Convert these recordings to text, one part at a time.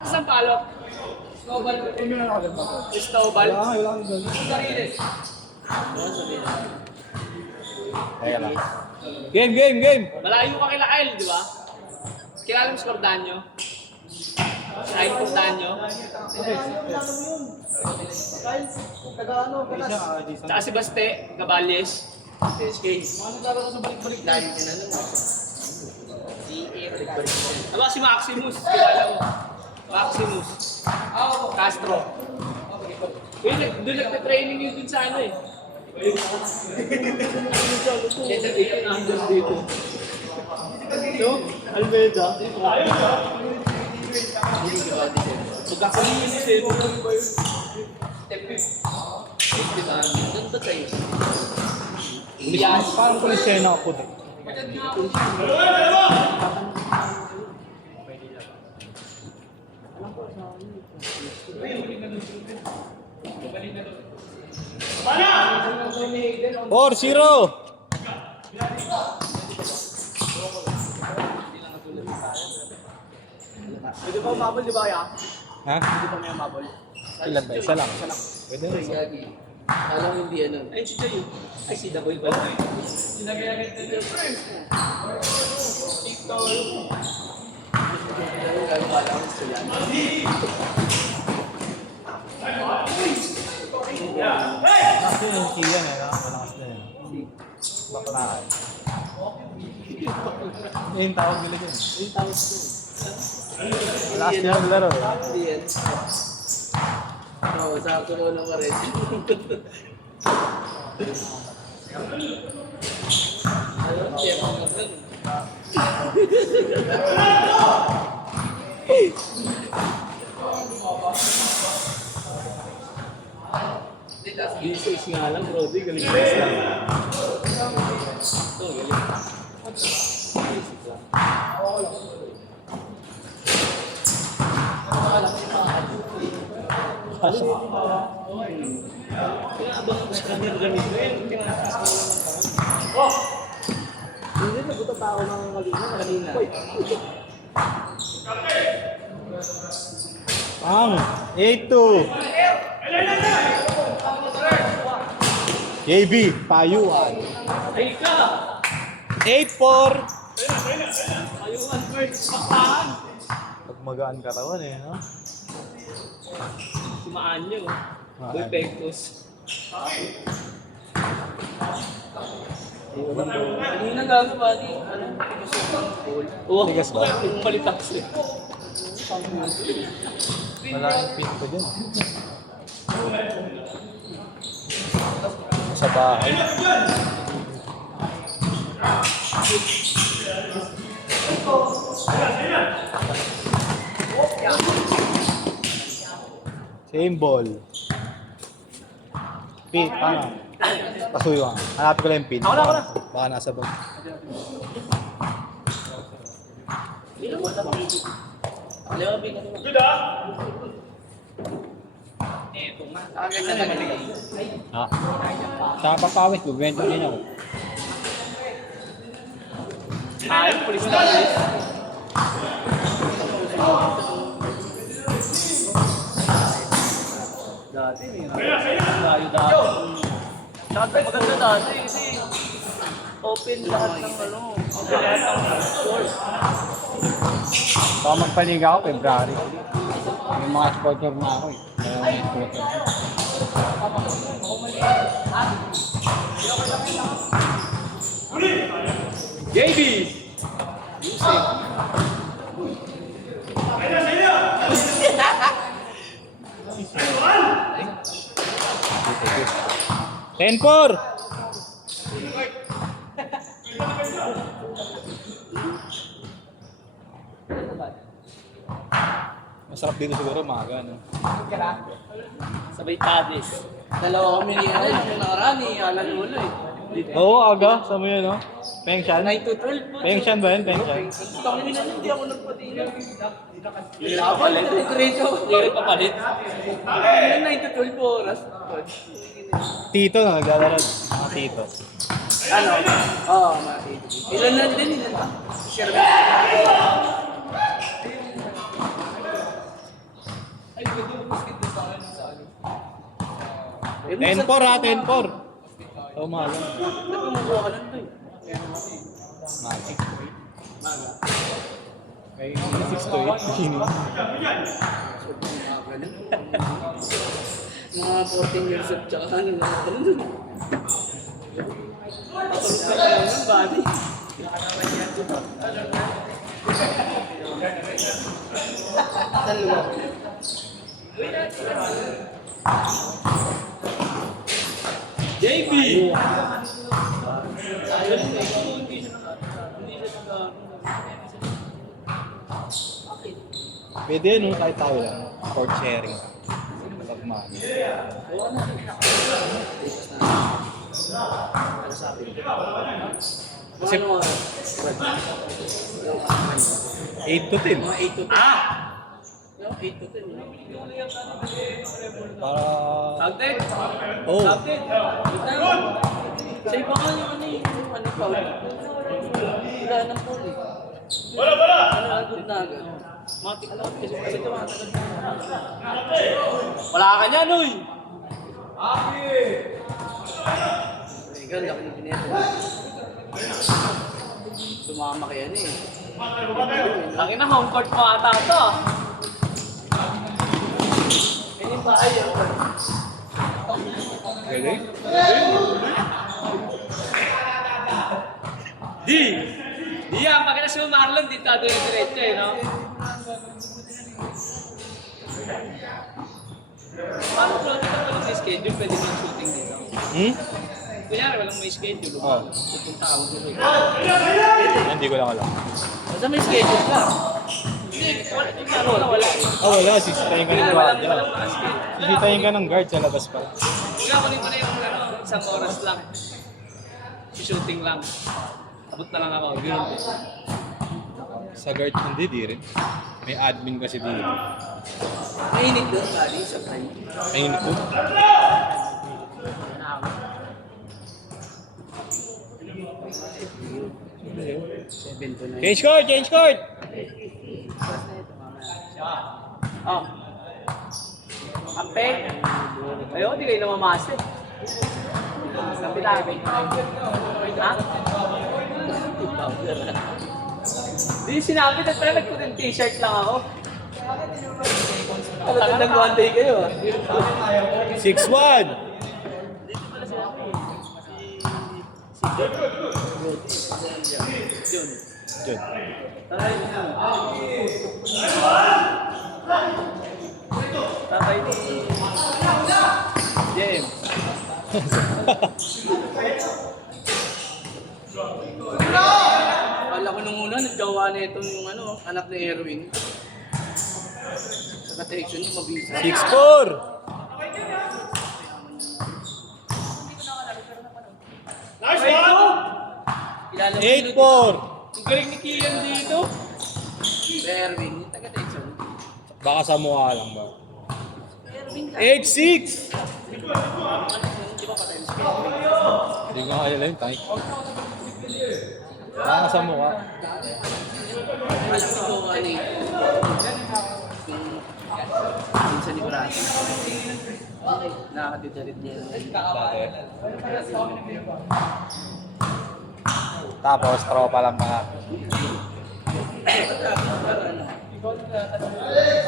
Isang palo. Snowball. Snowball. Wala kang gano'n. Sarilis. Kaya lang. Game! Malayo ka kila Kyle, di ba? Kilala mo si Cordanyo? Kyle Cordanyo? Tsaka si Baste, Gabales. Aba si Maximus, kilala mo. Maximus. Castro. Doon nagpa-training yun din sa ano eh. So, Almeida. Pagkakalinis eh. Doon ba tayo? Paano ko yung sena ako doon? Four, 0! Pwede ba umabol, di ba kaya? Ha? Pwede ba may umabol? Ilan ba? Isa lang. Pwede rin. Alam hindi ano. Ayun si Jayo. Ay, si Daboy ba? Sinabi na rin Kasi yung Kian eh, malakas na yun. Baklaan. Yung tawag nila yun. Yung tawag ko. Last year laro eh. Hindi yan. Oo, sakto ko lang pa rin. Alam, siya pa mag-gan. D6 nga lang, bro. Di galing best lang. Ito, galing. Kinaabang ko sa kanya ganito eh. Hindi, nagutot pa ako ng kanina. Ang 8-2. JB, payuan. Ay ka! 8-4. Ayuan first, paktaan! Pag magaan katawan eh, no? Sumaan nyo. Sumaan. Boy Pectus. Kanina gago ba? Ano? Oo. Tigas ba? Yung malitax eh. Wala yung pin ko dyan. Sa bahay. Same ball. Pin, paano? Pasuyuan. Hanapin ko lang yung pin. Ako na. Baka nasa bag. Eto nga. Agad sa kanila. Ha? Sa papawit ko, bento din ako. Ay, police service. Dati, may layo dati. Dati, maganda dati kasi open lahat ng ano, open lahat ng stores. Baka magpaliga ako, February. May mga sponsor na ako eh. Kaya may sponsor. JB! Ten 4. Masarap dito siguro umaga, no? Sabay Tades. Dalawa kami ni ano, yung nakaraan ni Alan Ulo eh. Oo, aga. Sa mo yun, no? Pengshan? 9 to 12 po. Pengshan ba yun? Pengshan? Kami na hindi ako nagpatingin. Papalit. Diretso. Hindi papalit. 9 to 12 oras. Tito na naglalaro. Mga tito. Ano? Oo, mati. Ilan na din, ilan na? Share ba? Eh, 10-4 ha, 10-4. Umala. Nagkumukuha ka lang to eh. Magic. May 6 to 8. Mga 14 years old tsaka ano lang ako nun. Patulog ka lang ng body. Dalawa. JB! Pwede no, kahit tayo lang. Court sharing. Pagmano. Kasi ano 8 to 10. mga 8 to 10. Ah! 8 to 10. Para... Outlet! Oh, Outlet! Sa iba ka yung ano yung ano pa. Wala ng pool eh. Wala! Good na agad. Matik lang kasi tumatagal. Wala ka niyan, uy! Ikaw, laki ng pineto. Sumama kaya na eh. Laki na, home court mo ata ito. Hindi pa ayaw. pwede? Di yan, pag si Marlon, dito diretso eh, no? Paano kung ano ka may schedule, pwede mo shooting dito? Kunyari, walang may schedule. Oo. Pupunta ako dito. Hindi ko lang alam. Basta may schedule ka. Hindi, wala. Oh, wala. Sisitayin ka ng guard. Sisitayin ka ng guard sa labas pa. Wala ko rin yung ano, isang oras lang. Shooting lang. Abot na lang ako. Ganun din. Sa guard, hindi, di rin. May admin kasi dito. Mainit doon, galing sa time. Ayun ko. Change court! Change court! Oh. Kampe. Ayun, hindi kayo namamasa eh. Kampe tayo. Ha? Di sinabi, nagpalag ko ng t-shirt lang ako. Talagang nag-one day kayo ah. 6-1! Yun. Diyan. Tatay ni Jem. Akala ko nung una, nagjawa na ito yung ano, anak ni Erwin. Sa protection niya, mabisa. 6-4! Nice one! 8-4! Ang galing ni Kian dito. Erwin, yung taga-Texan. Baka sa mukha lang ba? Erwin ka. 8-6! Di ba patay yung skate? Hindi ko kaya lang tayo. Baka sa mukha. Alam ko ano eh. Yung minsan ni Brasi. Nakakaditarit niya. Tapos, tropa lang mga.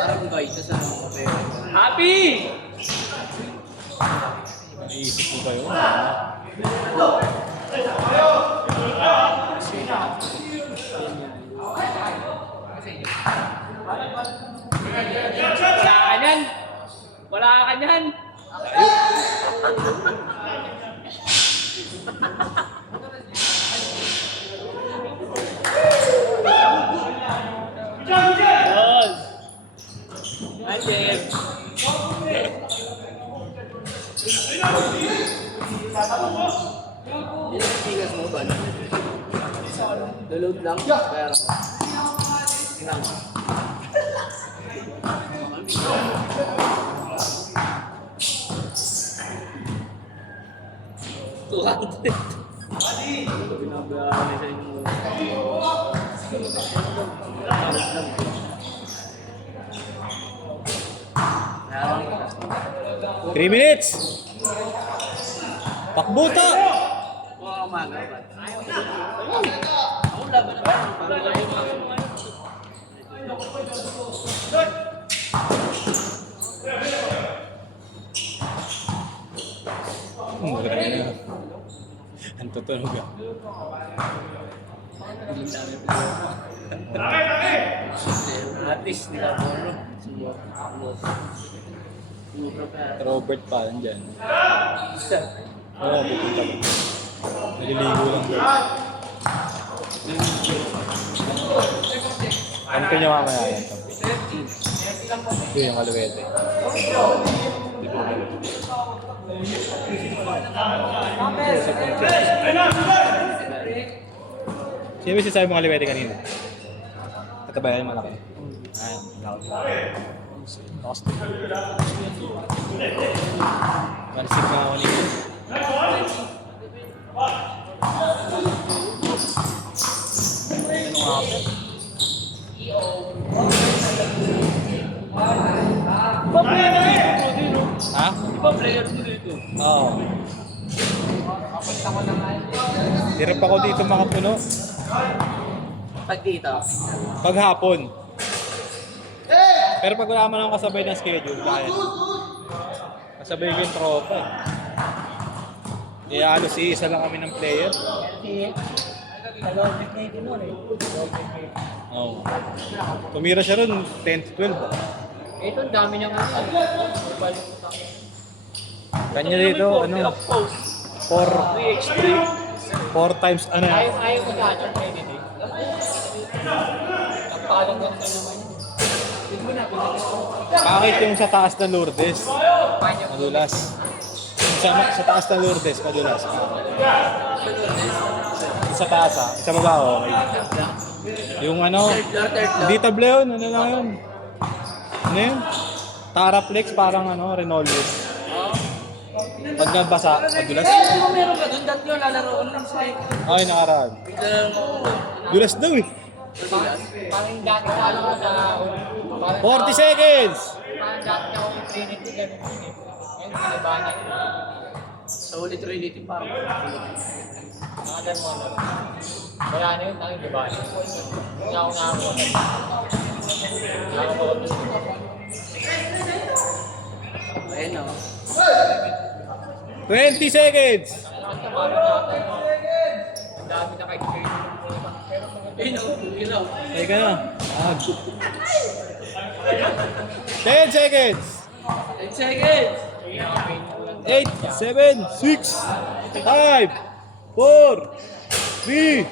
Parang gaita sa pera. Happy! Naisip ko kayo. Wala ka niyan! Wala ka niyan! Yun! Hi, James! Ilang pilas mo ba? Download lang? Pero... Ilang? $200. Binabayaran sa inyo. Kaya 3 minutes! Pakbuta! mga umaga ba? Ako laban na ba? Grabe na. Ang tutunog ah. Atis, nila Polo. Robert pa nandyan. Oo, pupunta ba? Naliligo lang doon. Ano ka niya mamaya yan? Ito yung aluwete. Sino ba sinasabi mong aluwete kanina? Katabayan malaki. Ayan. Lost. Mansig na ako nito. Ha? Iba player ko dito. Oo. Hirap ako dito makapuno. Pag dito. Paghapon. Pero pag wala man akong kasabay ng schedule, kaya. Kasabay ko yung tropa. Kaya halos isa lang kami ng player. Oo. Tumira siya ron 10 to 12. Ito, ang dami niyang ano. Kanya dito, ano, 4 times, ano yan? Ayaw ko lahat yung credit eh. Nagpalang lang na naman yun. Bakit yung sa taas na Lourdes? Madulas. Sa taas na Lourdes, madulas. Sa taas ah, sa baba okay. Yung ano, hindi tableon, ano lang yun? Ano yun? Taraplex, parang ano, Renoleus. Pag nabasa, madulas. Di ba meron ka doon? Dati yung lalaro ko lang sa Ay, nakaraan. Dulas daw eh. Parang dati ka alam mo na... 40 seconds! Parang dati ka ako Trinity ganun yun eh. Ngayon, sinabahan na. Sa Holy Trinity parang. Nakadar mo na. Kaya na yun, tangin diba? Hindi ako nakakuha. Nakakuha ko siya. Ayun o. 20 seconds! Ang dami na kay Trinity. Ayun o. Ilaw. Ay ka na. 10 seconds! 10 seconds. 8, 7, 6, 5, 4, 3,